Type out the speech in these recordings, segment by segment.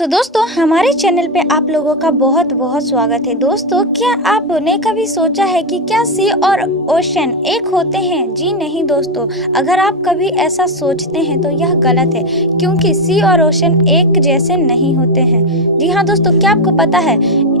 दोस्तों हमारे चैनल पे आप लोगों का बहुत बहुत स्वागत है। दोस्तों क्या आपने कभी सोचा है कि क्या सी और ओशन एक होते हैं? जी नहीं दोस्तों, अगर आप कभी ऐसा सोचते हैं तो यह गलत है, क्योंकि सी और ओशन एक जैसे नहीं होते हैं। जी हाँ दोस्तों, क्या आपको पता है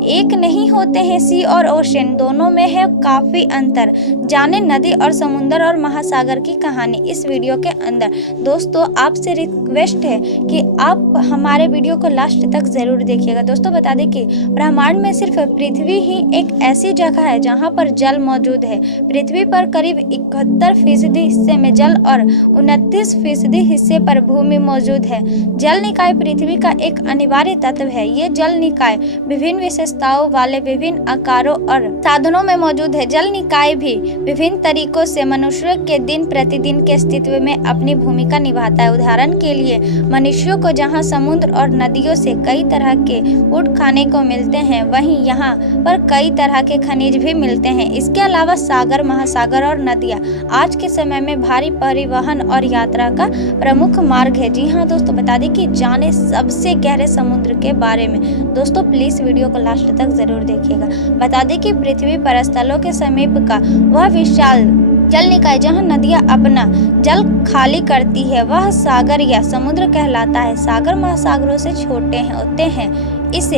एक नहीं होते हैं सी और ओशन, दोनों में है काफ़ी अंतर। जाने नदी और समुंदर और महासागर की कहानी इस वीडियो के अंदर। दोस्तों आपसे रिक्वेस्ट है कि आप हमारे वीडियो को लास्ट तक ज़रूर देखिएगा। दोस्तों बता दें कि ब्रह्मांड में सिर्फ पृथ्वी ही एक ऐसी जगह है जहां पर जल मौजूद है। पृथ्वी पर करीब 71% हिस्से में जल और 29% हिस्से पर भूमि मौजूद है। जल निकाय पृथ्वी का एक अनिवार्य तत्व है। ये जल निकाय विभिन्न विशेषताओं वाले विभिन्न आकारों और साधनों में मौजूद है। जल निकाय भी विभिन्न तरीकों से मनुष्यों के दिन प्रतिदिन के अस्तित्व में अपनी भूमिका निभाता है। उदाहरण के लिए मनुष्यों को जहां समुद्र और नदियों से कई तरह के फूड खाने को मिलते हैं, वहीं यहाँ पर कई तरह के खनिज भी मिलते हैं। इसके अलावा सागर, महासागर और नदियाँ आज के समय में भारी परिवहन और यात्रा का प्रमुख मार्ग है। जी हाँ दोस्तों, बता दें कि जाने सबसे गहरे समुद्र के बारे में। दोस्तों प्लीज वीडियो को लास्ट तक जरूर देखिएगा। बता दें कि पृथ्वी पर स्थलों के समीप का वह विशाल जल निकाय जहां नदियां अपना जल खाली करती है, वह सागर या समुद्र कहलाता है। सागर महासागरों से छोटे होते हैं। इसे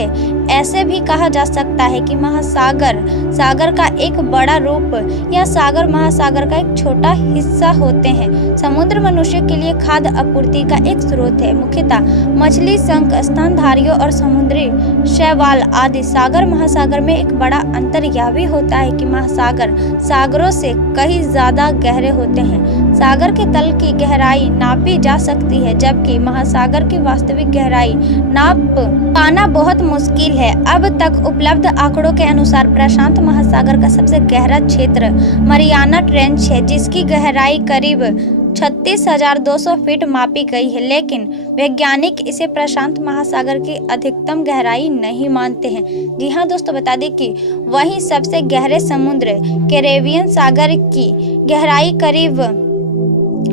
ऐसे भी कहा जा सकता है कि महासागर सागर का एक बड़ा रूप या सागर महासागर का एक छोटा हिस्सा होते हैं। समुद्र मनुष्य के लिए खाद्य आपूर्ति का एक स्रोत है, मुख्यतः मछली, शंख, स्तनधारियों और समुद्री शैवाल आदि। सागर महासागर में एक बड़ा अंतर यह भी होता है कि महासागर सागरों से कहीं ज्यादा गहरे होते हैं। सागर के तल की गहराई नापी जा सकती है, जबकि महासागर की वास्तविक गहराई नाप पाना बहुत मुश्किल है। अब तक उपलब्ध आंकड़ों के अनुसार प्रशांत महासागर का सबसे गहरा क्षेत्र मरियाना ट्रेंच है, जिसकी गहराई करीब 36,200 फीट मापी गई है, लेकिन वैज्ञानिक इसे प्रशांत महासागर की अधिकतम गहराई नहीं मानते हैं। जी हाँ दोस्तों, बता दें कि वहीं सबसे गहरे समुद्र कैरेबियन सागर की गहराई करीब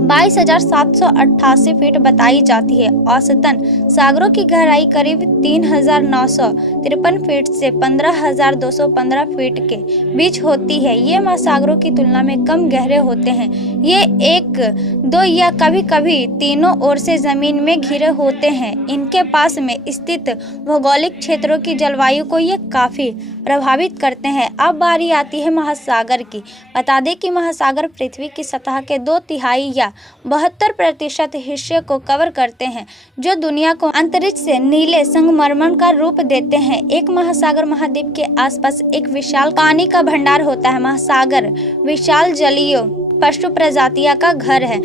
22,788 फीट बताई जाती है। औसतन सागरों की गहराई करीब 3,953 फीट से 15,215 फीट के बीच होती है। ये महासागरों की तुलना में कम गहरे होते हैं। ये एक, दो या कभी कभी तीनों ओर से जमीन में घिरे होते हैं। इनके पास में स्थित भौगोलिक क्षेत्रों की जलवायु को ये काफ़ी प्रभावित करते हैं। अब बारी आती है महासागर की। बता दें कि महासागर पृथ्वी की सतह के 2/3 या 72% हिस्से को कवर करते हैं, जो दुनिया को अंतरिक्ष से नीले संगमरमर का रूप देते हैं। एक महासागर महाद्वीप के आसपास एक विशाल पानी का भंडार होता है। महासागर विशाल जलीय पशु प्रजातियां का घर है।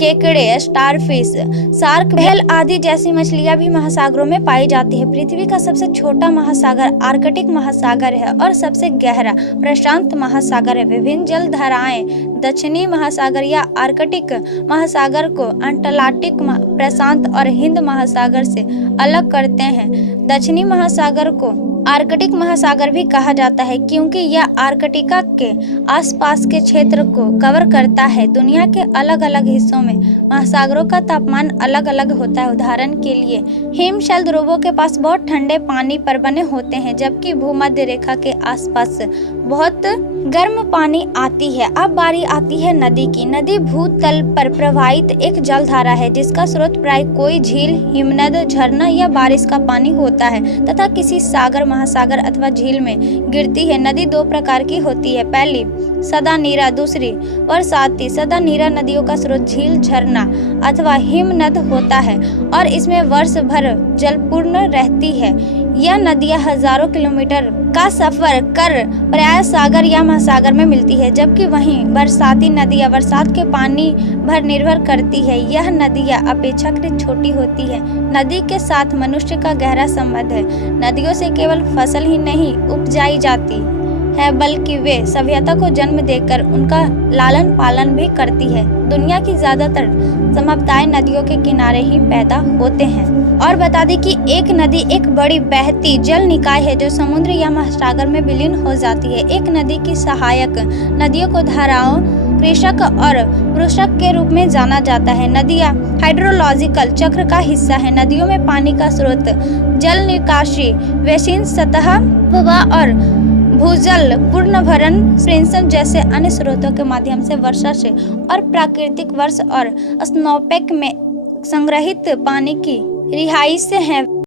केकड़े, स्टारफिश, शार्क, व्हेल आदि जैसी मछलियां भी महासागरों में पाई जाती है। पृथ्वी का सबसे छोटा महासागर आर्कटिक महासागर है और सबसे गहरा प्रशांत महासागर है। विभिन्न जलधाराएं दक्षिणी महासागर या आर्कटिक महासागर को अंटार्कटिक, प्रशांत और हिंद महासागर से अलग करते हैं। दक्षिणी महासागर को आर्कटिक महासागर भी कहा जाता है, क्योंकि यह आर्कटिका के आसपास के क्षेत्र को कवर करता है। दुनिया के अलग अलग हिस्सों में महासागरों का तापमान अलग अलग होता है। उदाहरण के लिए हिमशैल ध्रुवों के पास बहुत ठंडे पानी पर बने होते हैं, जबकि भूमध्य रेखा के आसपास बहुत गर्म पानी आती है। अब बारी आती है नदी की। नदी भूतल पर प्रवाहित एक जलधारा है, जिसका स्रोत प्राय कोई झील, हिमनद, झरना या बारिश का पानी होता है तथा किसी सागर, महासागर अथवा झील में गिरती है। नदी दो प्रकार की होती है, पहली सदा नीरा, दूसरी बरसाती। सदा नीरा नदियों का स्रोत झील, झरना अथवा हिमनद होता है और इसमें वर्ष भर जलपूर्ण रहती है। यह नदियां हजारों किलोमीटर का सफर कर प्रायः सागर या महासागर में मिलती है, जबकि वहीं बरसाती नदियां बरसात के पानी पर निर्भर करती है। यह नदियां अपेक्षाकृत छोटी होती है। नदी के साथ मनुष्य का गहरा संबंध है। नदियों से केवल फसल ही नहीं उपजाई जाती है, बल्कि वे सभ्यता को जन्म देकर उनका लालन पालन भी करती है। दुनिया की ज्यादातर सभ्यताएं नदियों के किनारे ही पैदा होते हैं। और बता दें कि एक नदी एक बड़ी बहती जल निकाय है, जो समुद्र या महासागर में विलीन हो जाती है। एक नदी की सहायक नदियों को धाराओं कृषक और वृषक के रूप में जाना जाता है। नदियाँ हाइड्रोलॉजिकल चक्र का हिस्सा है। नदियों में पानी का स्रोत, जल निकासी, बेसिन, सतह प्रवाह और भूजल पुनर्भरण सिंचाई जैसे अन्य स्रोतों के माध्यम से वर्षा से और प्राकृतिक वर्षा और स्नोपैक में संग्रहित पानी की रिहाई से है।